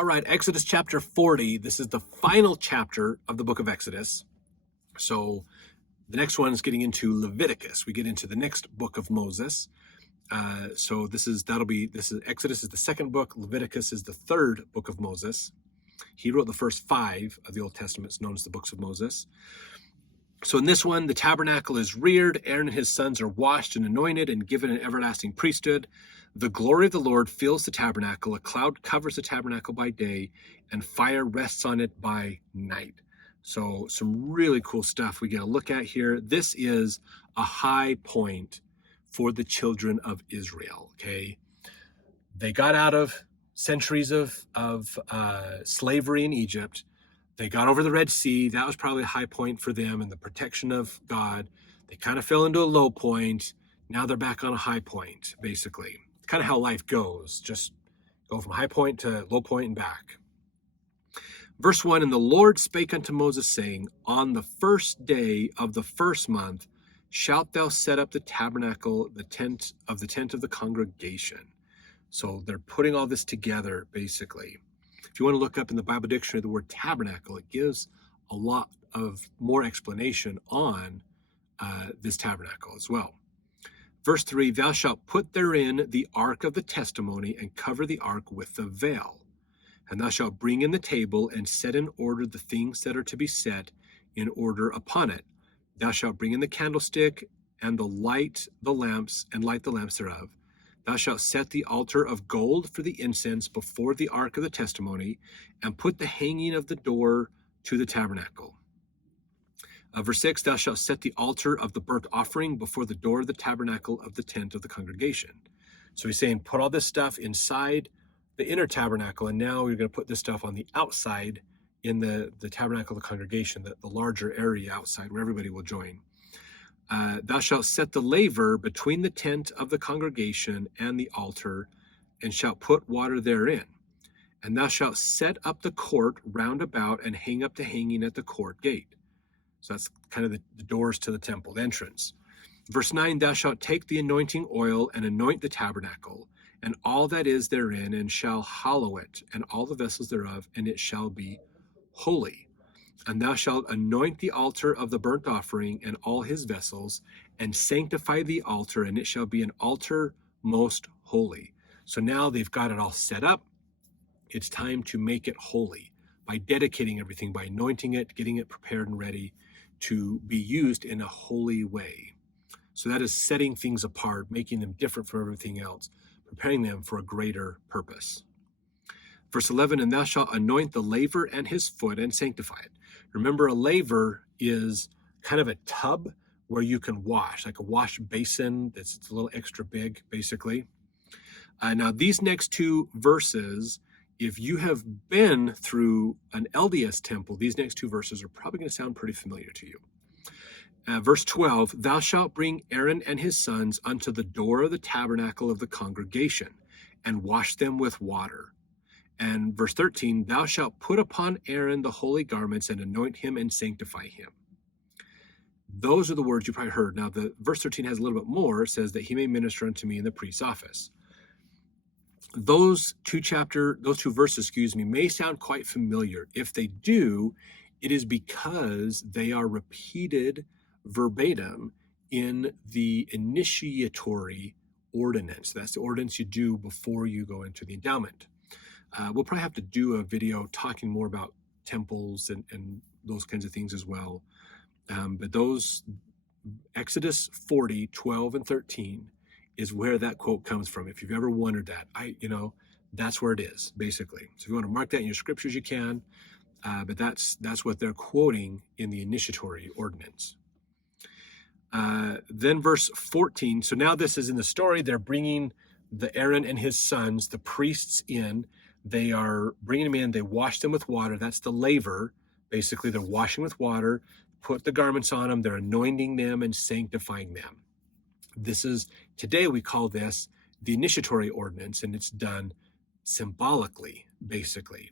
All right, Exodus chapter 40. This is the final chapter of the book of Exodus. So the next one is getting into Leviticus. We get into the next book of Moses. So this is Exodus is the second book. Leviticus is the third book of Moses. He wrote the first 5 of the Old Testament, known as the books of Moses. So in this one, the tabernacle is reared. Aaron and his sons are washed and anointed and given an everlasting priesthood. The glory of the Lord fills the tabernacle. A cloud covers the tabernacle by day, and fire rests on it by night. So some really cool stuff we get a look at here. This is a high point for the children of Israel, okay? They got out of centuries of slavery in Egypt. They got over the Red Sea. That was probably a high point for them and the protection of God. They kind of fell into a low point. Now they're back on a high point, basically. It's kind of how life goes. Just go from high point to low point and back. Verse 1, and the Lord spake unto Moses, saying, on the first day of the first month shalt thou set up the tabernacle, the tent of the congregation. So they're putting all this together, basically. If you want to look up in the Bible dictionary the word tabernacle, it gives a lot of more explanation on this tabernacle as well. Verse 3, thou shalt put therein the ark of the testimony and cover the ark with the veil. And thou shalt bring in the table and set in order the things that are to be set in order upon it. Thou shalt bring in the candlestick and light the lamps thereof. Thou shalt set the altar of gold for the incense before the ark of the testimony, and put the hanging of the door to the tabernacle. Verse 6, thou shalt set the altar of the burnt offering before the door of the tabernacle of the tent of the congregation. So he's saying, put all this stuff inside the inner tabernacle, and now you're going to put this stuff on the outside in the tabernacle of the congregation, the larger area outside where everybody will join. Thou shalt set the laver between the tent of the congregation and the altar, and shalt put water therein. And thou shalt set up the court round about, and hang up the hanging at the court gate. So that's kind of the doors to the temple, the entrance. Verse 9, thou shalt take the anointing oil and anoint the tabernacle, and all that is therein, and shall hallow it, and all the vessels thereof, and it shall be holy. And thou shalt anoint the altar of the burnt offering and all his vessels, and sanctify the altar, and it shall be an altar most holy. So now they've got it all set up. It's time to make it holy by dedicating everything, by anointing it, getting it prepared and ready to be used in a holy way. So that is setting things apart, making them different from everything else, preparing them for a greater purpose. Verse 11, and thou shalt anoint the laver and his foot, and sanctify it. Remember, a laver is kind of a tub where you can wash, like a wash basin it's a little extra big, basically. Now, these next 2 verses, if you have been through an LDS temple, these next 2 verses are probably going to sound pretty familiar to you. Verse 12, thou shalt bring Aaron and his sons unto the door of the tabernacle of the congregation, and wash them with water. And verse 13, thou shalt put upon Aaron the holy garments, and anoint him and sanctify him. Those are the words you probably heard. Now, the verse 13 has a little bit more. It says that he may minister unto me in the priest's office. Those two verses, may sound quite familiar. If they do, it is because they are repeated verbatim in the initiatory ordinance. That's the ordinance you do before you go into the endowment. We'll probably have to do a video talking more about temples and those kinds of things as well. But those, Exodus 40, 12, and 13 is where that quote comes from. If you've ever wondered that, that's where it is, basically. So if you want to mark that in your scriptures, you can. But that's what they're quoting in the initiatory ordinance. Then verse 14. So now this is in the story. They're bringing the Aaron and his sons, the priests, in. They are bringing them in. They wash them with water. That's the laver. Basically, they're washing with water, put the garments on them. They're anointing them and sanctifying them. Today we call this the initiatory ordinance, and it's done symbolically, basically.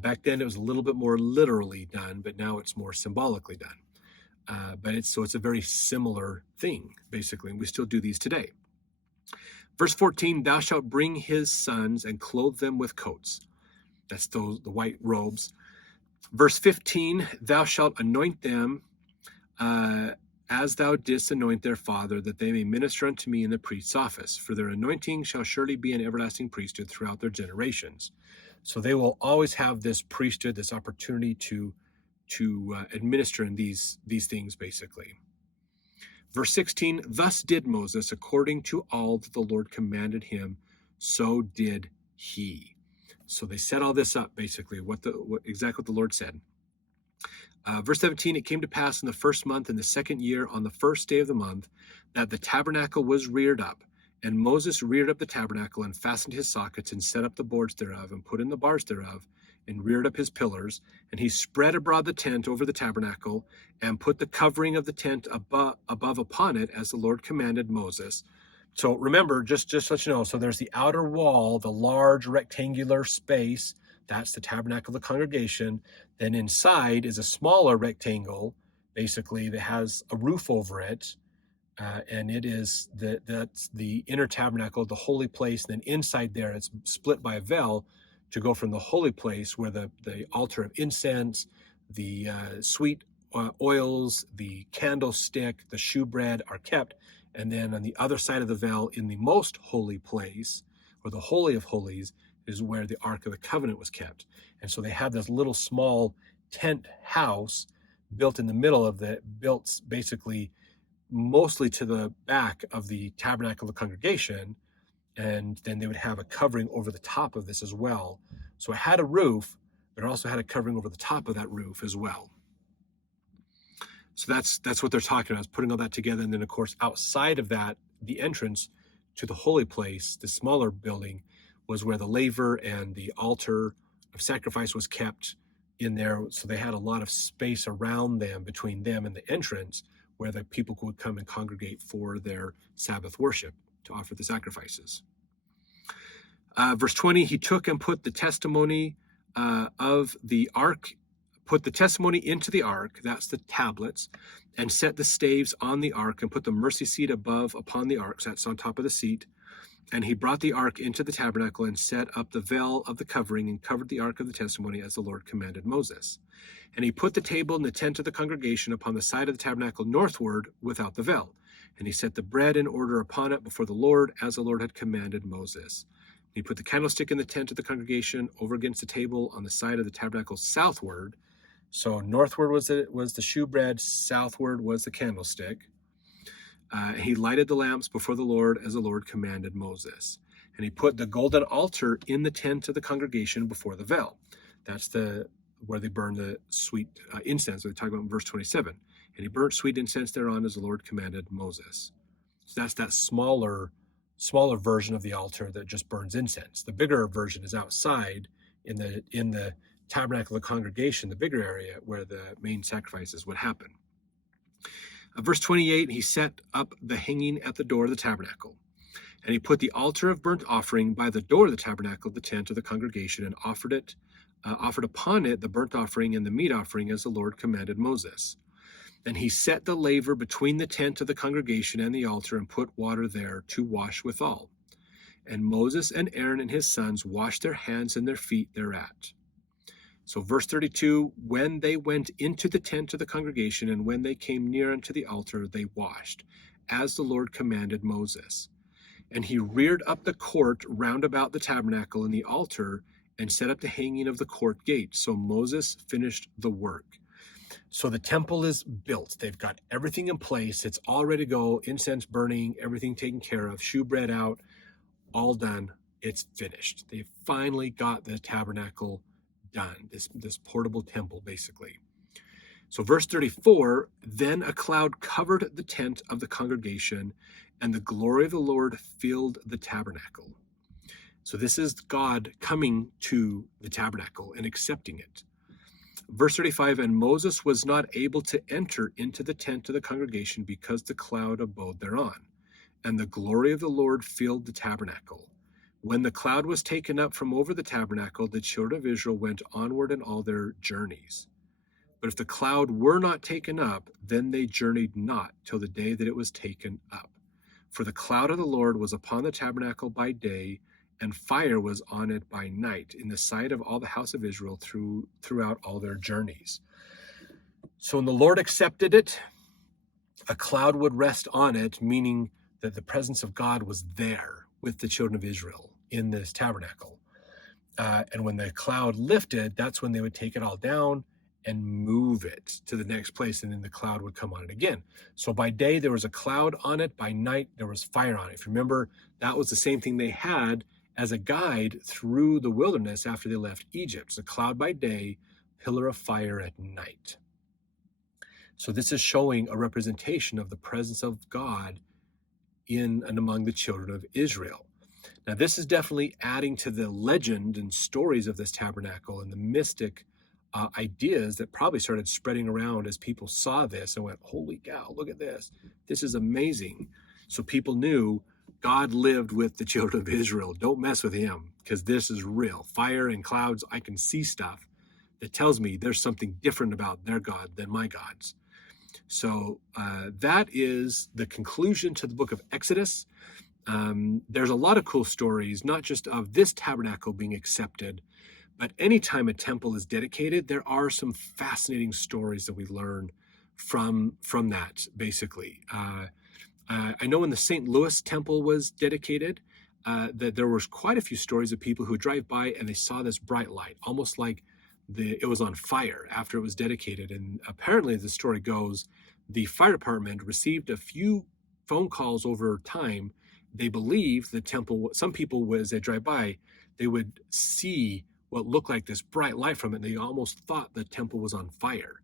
Back then it was a little bit more literally done, but now it's more symbolically done. But it's a very similar thing, basically, and we still do these today. Verse 14, thou shalt bring his sons and clothe them with coats. That's the white robes. Verse 15, thou shalt anoint them as thou didst anoint their father, that they may minister unto me in the priest's office. For their anointing shall surely be an everlasting priesthood throughout their generations. So they will always have this priesthood, this opportunity to administer in these things, basically. Verse 16, thus did Moses according to all that the Lord commanded him, so did he. So they set all this up, basically, exactly what the Lord said. Verse 17, it came to pass in the first month in the second year on the first day of the month that the tabernacle was reared up. And Moses reared up the tabernacle and fastened his sockets and set up the boards thereof and put in the bars thereof and reared up his pillars. And he spread abroad the tent over the tabernacle and put the covering of the tent above upon it as the Lord commanded Moses. So remember, just to let you know, so there's the outer wall, the large rectangular space. That's the tabernacle of the congregation. Then inside is a smaller rectangle, basically, that has a roof over it. And it is that's the inner tabernacle, the holy place. And then inside there, it's split by a veil to go from the holy place where the altar of incense, the sweet oils, the candlestick, the shewbread are kept. And then on the other side of the veil, in the most holy place, or the Holy of Holies, is where the Ark of the Covenant was kept. And so they had this little small tent house built in the middle of built basically mostly to the back of the tabernacle of the congregation. And then they would have a covering over the top of this as well. So it had a roof, but it also had a covering over the top of that roof as well. So that's what they're talking about, is putting all that together. And then, of course, outside of that, the entrance to the holy place, the smaller building, was where the laver and the altar of sacrifice was kept in there. So they had a lot of space around them, between them and the entrance, where the people would come and congregate for their Sabbath worship to offer the sacrifices. Verse 20, he took and put the testimony of the ark, put the testimony into the ark, that's the tablets, and set the staves on the ark and put the mercy seat above upon the ark, so that's on top of the seat. And he brought the ark into the tabernacle and set up the veil of the covering and covered the ark of the testimony as the Lord commanded Moses. And he put the table in the tent of the congregation upon the side of the tabernacle northward without the veil. And he set the bread in order upon it before the Lord as the Lord had commanded Moses. And he put the candlestick in the tent of the congregation over against the table on the side of the tabernacle southward. So northward was the shewbread, southward was the candlestick. He lighted the lamps before the Lord as the Lord commanded Moses. And he put the golden altar in the tent of the congregation before the veil. That's where they burn the sweet incense that we talk about in verse 27. And he burnt sweet incense thereon as the Lord commanded Moses. So that's that smaller version of the altar that just burns incense. The bigger version is outside in the tabernacle of the congregation, the bigger area where the main sacrifices would happen. Verse 28, he set up the hanging at the door of the tabernacle. And he put the altar of burnt offering by the door of the tabernacle, the tent of the congregation, and offered upon it the burnt offering and the meat offering as the Lord commanded Moses. And he set the laver between the tent of the congregation and the altar and put water there to wash withal. And Moses and Aaron and his sons washed their hands and their feet thereat. So verse 32, when they went into the tent of the congregation and when they came near unto the altar, they washed, as the Lord commanded Moses. And he reared up the court round about the tabernacle and the altar and set up the hanging of the court gate. So Moses finished the work. So the temple is built. They've got everything in place. It's all ready to go. Incense burning, everything taken care of, shewbread out, all done. It's finished. They finally got the tabernacle done, this portable temple, basically. So verse 34, then a cloud covered the tent of the congregation, and the glory of the Lord filled the tabernacle. So this is God coming to the tabernacle and accepting it. Verse 35, and Moses was not able to enter into the tent of the congregation because the cloud abode thereon, and the glory of the Lord filled the tabernacle. When the cloud was taken up from over the tabernacle, the children of Israel went onward in all their journeys. But if the cloud were not taken up, then they journeyed not till the day that it was taken up. For the cloud of the Lord was upon the tabernacle by day, and fire was on it by night in the sight of all the house of Israel throughout all their journeys. So when the Lord accepted it, a cloud would rest on it, meaning that the presence of God was there with the children of Israel in this tabernacle. And when the cloud lifted, that's when they would take it all down and move it to the next place, and then the cloud would come on it again. So by day, there was a cloud on it. By night, there was fire on it. If you remember, that was the same thing they had as a guide through the wilderness after they left Egypt. So cloud by day, pillar of fire at night. So this is showing a representation of the presence of God in and among the children of Israel. Now, this is definitely adding to the legend and stories of this tabernacle and the mystic ideas that probably started spreading around as people saw this and went, holy cow, look at this. This is amazing. So people knew God lived with the children of Israel. Don't mess with him, because this is real. Fire and clouds, I can see stuff that tells me there's something different about their God than my gods. So that is the conclusion to the book of Exodus. There's a lot of cool stories, not just of this tabernacle being accepted, but anytime a temple is dedicated, there are some fascinating stories that we learn from that, basically. I know when the St. Louis temple was dedicated, that there was quite a few stories of people who would drive by and they saw this bright light, almost like it was on fire after it was dedicated. And apparently, the story goes, the fire department received a few phone calls over time. They believe the temple, some people, as they drive by, they would see what looked like this bright light from it. And they almost thought the temple was on fire.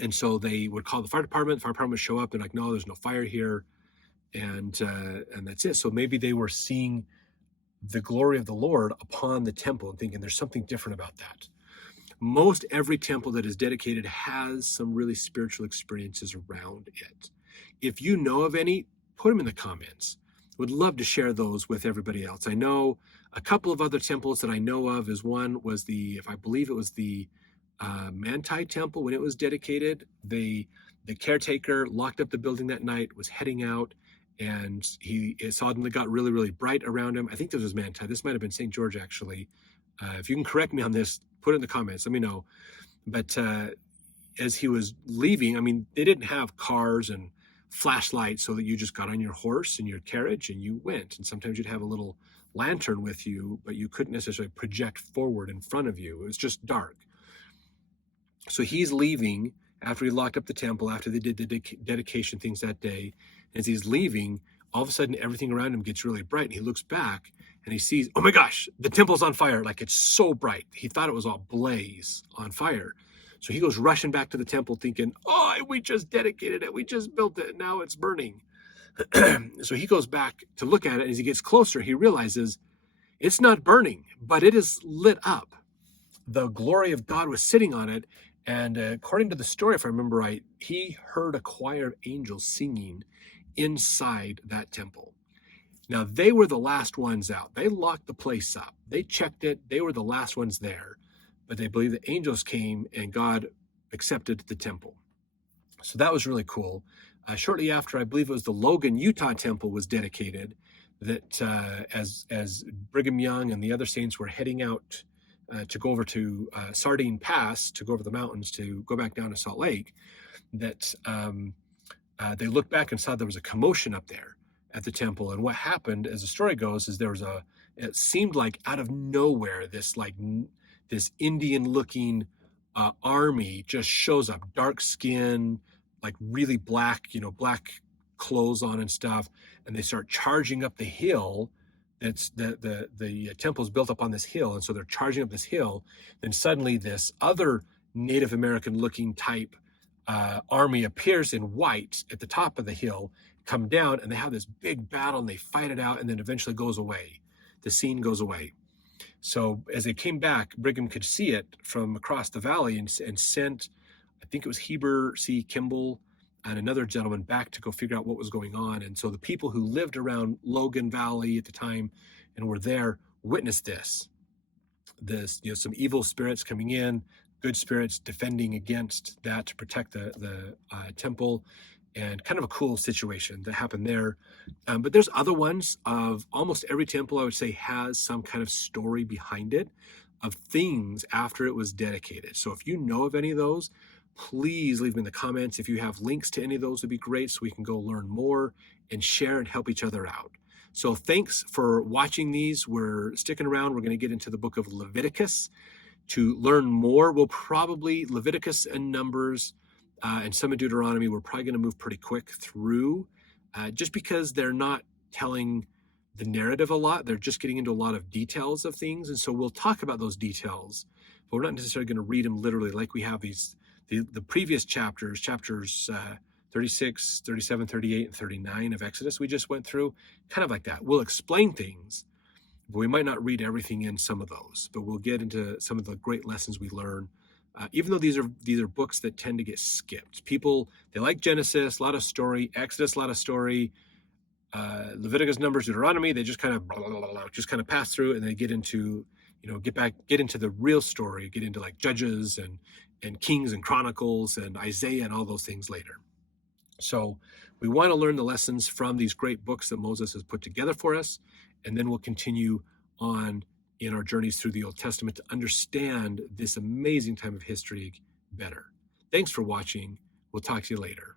And so they would call the fire department. The fire department would show up. They're like, no, there's no fire here. And that's it. So maybe they were seeing the glory of the Lord upon the temple and thinking there's something different about that. Most every temple that is dedicated has some really spiritual experiences around it. If you know of any, put them in the comments. Would love to share those with everybody else. I know a couple of other temples that I know of. Is one was I believe it was the Manti temple when it was dedicated. The caretaker locked up the building that night, was heading out, and it suddenly got really, really bright around him. I think this was Manti. This might have been St. George, actually. If you can correct me on this, put it in the comments. Let me know. But as he was leaving, I mean, they didn't have cars and flashlights so that you just got on your horse and your carriage and you went. And sometimes you'd have a little lantern with you, but you couldn't necessarily project forward in front of you. It was just dark. So he's leaving after he locked up the temple, after they did the dedication things that day. As he's leaving, all of a sudden everything around him gets really bright. And he looks back and he sees, oh my gosh, the temple's on fire. Like, it's so bright. He thought it was all blaze on fire. So he goes rushing back to the temple thinking, oh, we just dedicated it. We just built it. Now it's burning. So he goes back to look at it. As he gets closer, he realizes it's not burning, but it is lit up. The glory of God was sitting on it. And according to the story, if I remember right, he heard a choir of angels singing inside that temple. Now, they were the last ones out. They locked the place up. They checked it. They were the last ones there. But they believe the angels came and God accepted the temple. So that was really cool. Shortly after, I believe it was the Logan, Utah temple was dedicated, that as Brigham Young and the other saints were heading out to go over to Sardine Pass, to go over the mountains, to go back down to Salt Lake, that they looked back and saw there was a commotion up there at the temple. And what happened, as the story goes, is it seemed like out of nowhere, this Indian looking army just shows up, dark skin, like really black, black clothes on and stuff. And they start charging up the hill. It's the temple's built up on this hill. And so they're charging up this hill. Then suddenly this other Native American looking type army appears in white at the top of the hill, come down, and they have this big battle and they fight it out, and then eventually goes away. The scene goes away. So as they came back, Brigham could see it from across the valley and sent, I think it was Heber C. Kimball and another gentleman back to go figure out what was going on. And so the people who lived around Logan Valley at the time and were there witnessed this, some evil spirits coming in, good spirits defending against that to protect the temple. and kind of a cool situation that happened there. But there's other ones of almost every temple, I would say, has some kind of story behind it of things after it was dedicated. So if you know of any of those, please leave them in the comments. If you have links to any of those, would be great so we can go learn more and share and help each other out. So thanks for watching these. We're sticking around. We're going to get into the book of Leviticus to learn more. We'll probably, Leviticus and Numbers and some of Deuteronomy, we're probably going to move pretty quick through just because they're not telling the narrative a lot. They're just getting into a lot of details of things. And so we'll talk about those details, but we're not necessarily going to read them literally like we have the previous chapters 36, 37, 38, and 39 of Exodus we just went through, kind of like that. We'll explain things, but we might not read everything in some of those, but we'll get into some of the great lessons we learn. Even though these are books that tend to get skipped. People, they like Genesis, a lot of story, Exodus, a lot of story, Leviticus, Numbers, Deuteronomy, they just kind of just kind of pass through, and they get into, get into the real story, get into like Judges and Kings and Chronicles and Isaiah and all those things later. So we want to learn the lessons from these great books that Moses has put together for us, and then we'll continue on in our journeys through the Old Testament to understand this amazing time of history better. Thanks for watching. We'll talk to you later.